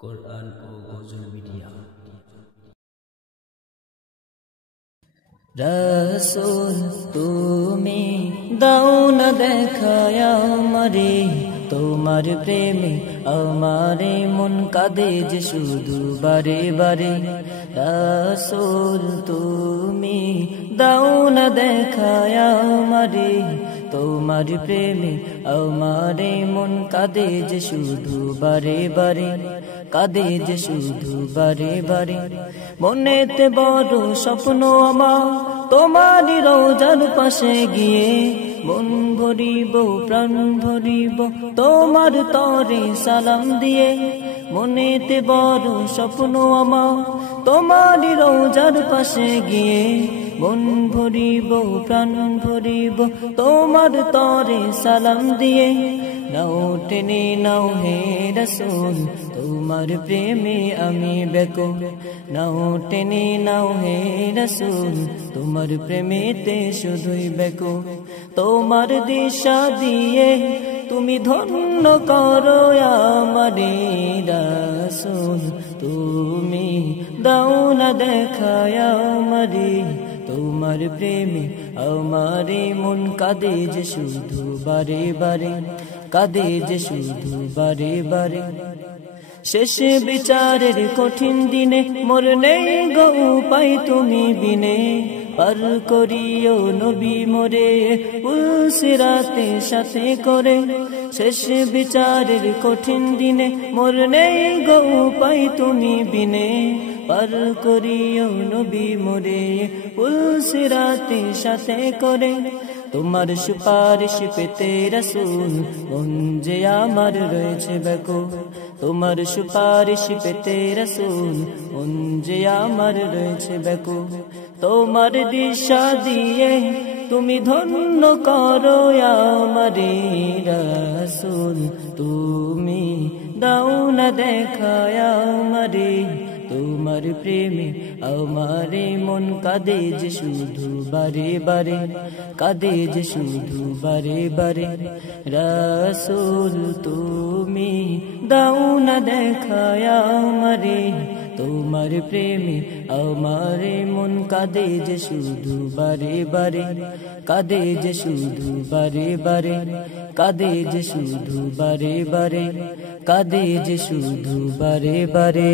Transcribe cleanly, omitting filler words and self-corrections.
কোরআন ও গজল media. রাসূল তুমি দাও না দেখায় আমারে, তোমার প্রেমে আমারে মন কাঁদে যে শুধু বারে বারে। রাসূল তুমি দাও না দেখায় আমারে, তোমার প্রেমে আমারে মন কাঁদে যে শুধু বারে বারে, কাঁদে যে শুধু বারে বারে। মনেতে বড় স্বপ্ন আমার তোমারই রওজার পাশে গিয়ে, মন ভরিব প্রাণ ভরিব তোমার তরে সালাম দিয়ে। মনেতে বড় স্বপ্ন আমার তোমারই রওজার পাশে গিয়ে, মন ভরিব প্রাণ ভরিব তোমার তরে সালাম দিয়ে। নাও টেনে নাও হে রাসূল তোমার প্রেমে আমি বেকুল, নাও টেনে নাও হে রাসূল তোমার প্রেমেতে শুধুই বেকুল। তোমার দিশা দিয়ে তুমি ধন্য করো আমারে, রাসূল তুমি দাও না দেখায় আমারে, তোমার প্রেমে আমারে মন কাঁদে যে শুধু বারে বারে, কাঁদে যে শুধু বারে বারে। শেষ বিচারের কঠিন দিনে মোর নেই গো উপায় তুমি বিনে, পার করিও নবী মোরে পুলসিরাতে সাথে করে। শেষ বিচারের কঠিন দিনে মোর নেই গো উপায় তুমি বিনে, পার করিও নবী মোরে পুলসিরাতে সাথে করে। তোমার সুপারিশ পেতে রাসূল মন যে আমার রয়েছে ব্যাকুল, তোমার সুপারিশ পেতে রাসূল মন যে আমার রয়েছে ব্যাকুল। তোমার দিশা দিয়ে তুমি ধন্য করো আমারে, রাসূল তুমি দাও না দেখায় আমারে, তোমার প্রেমে আমারে মন কাঁদে যে শুধু বারে বারে, কাঁদে যে শুধু বারে বারে। রাসূল তুমি দাও না দেখায় আমারে, তোমার প্রেমে আমারে মন কাঁদে যে শুধু বারে বারে, কাঁদে যে শুধু বারে বারে, কাঁদে যে শুধু বারে বারে, কাঁদে যে শুধু বারে বারে।